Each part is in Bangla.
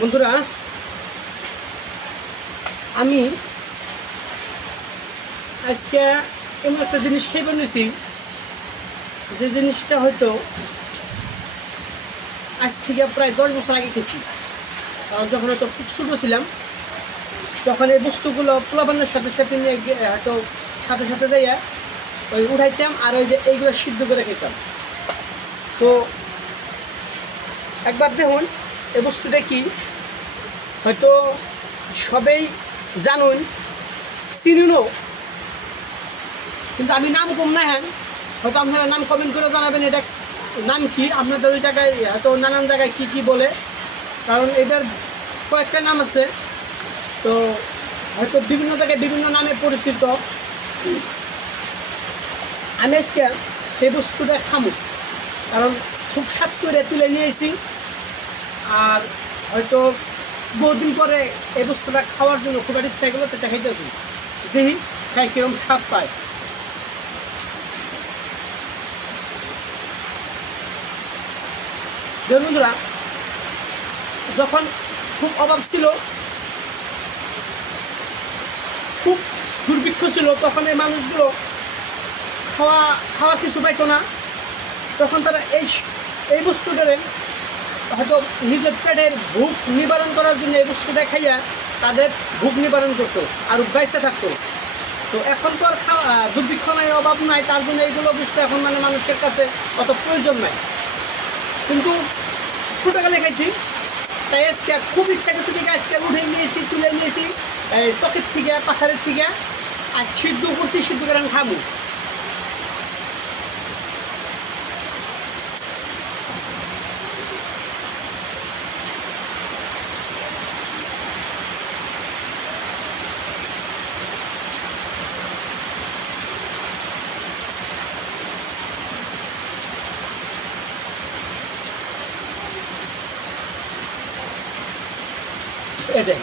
বন্ধুরা, আমি আজকে এমন একটা জিনিস খেয়ে বলেছি যে জিনিসটা হয়তো আজ থেকে প্রায় 10 বছর আগে খেয়েছি। কারণ যখন হয়তো খুব ছোটো ছিলাম তখন এই বস্তুগুলো পোলাপানের সাথে সাথে নিয়ে হয়তো সাথে সাথে যাইয়া ওই উঠাইতাম আর ওই যে এইগুলো সিদ্ধ করে খেতাম। তো একবার দেখুন এই বস্তুটা কি, হয়তো সবাই জানুন চিনুনও, কিন্তু আমি নাম কম না। হ্যাঁ, হয়তো আপনারা নাম কমেন্ট করে জানাবেন এটা নাম কি। আপনাদের ওই জায়গায় হয়তো নানান জায়গায় কী কী বলে, কারণ এটার কয়েকটা নাম আছে, তো হয়তো বিভিন্ন জায়গায় বিভিন্ন নামে পরিচিত। আমি আজকে সেই বস্তুটা খামু, কারণ খুব স্বাদ করে তুলে নিয়েছি আর হয়তো বহুদিন পরে এই বস্তুটা খাওয়ার জন্য খুব একটা ইচ্ছা গেলো, তো এটা খাইতেছি, দেখি খাই কীরকম স্বাদ পায়। বন্ধুরা, যখন খুব অভাব ছিল, খুব দুর্ভিক্ষ ছিল, তখন এই মানুষগুলো খাওয়ার কিছু পাইতো না, তখন তারা এই বস্তুটারে হয়তো নিজের পেটের ভুখ নিবারণ করার জন্য এই বস্তুটা খাইয়া তাদের ভুখ নিবারণ করতো আর বাইসে থাকতো। তো এখন তো আর দুর্ভিক্ষ নাই, অভাব নাই, তার জন্য এইগুলো বস্তু এখন মানে মানুষের কাছে অত প্রয়োজন নাই, কিন্তু ছোটোকালে খাইছি, তাই আজকে খুব ইচ্ছা গেছে থেকে আজকে উঠে নিয়েছি, তুলে নিয়েছি চকের থেকে, পাথারের থেকে, আর সিদ্ধ করছি, সিদ্ধ করে আমি খাবো। এটাই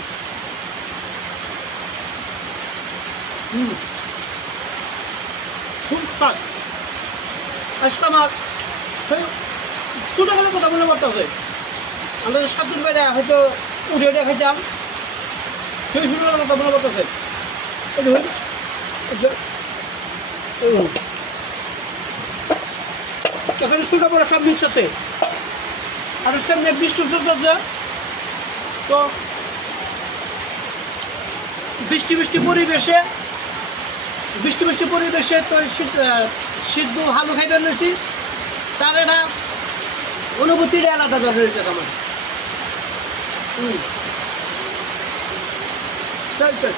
খুব স্বাদ। আজকে আমার ছোটোবেলার কথা মনে পড়তেছে, আমরা যে 7 বেলা হয়তো উঠে উঠে খাইতাম, সেই ছোটোবেলার কথা মনে পড়তেছে। এখানে ছোটো বড় সব মিক্স আছে, আর সামনে বৃষ্টি চলতেছে, তো বৃষ্টি পরিবেশে তো সিদ্ধ হালু খাইতে নিয়েছি, তার একটা অনুভূতিটা আলাদা দরকার হয়েছে আমার। চল চল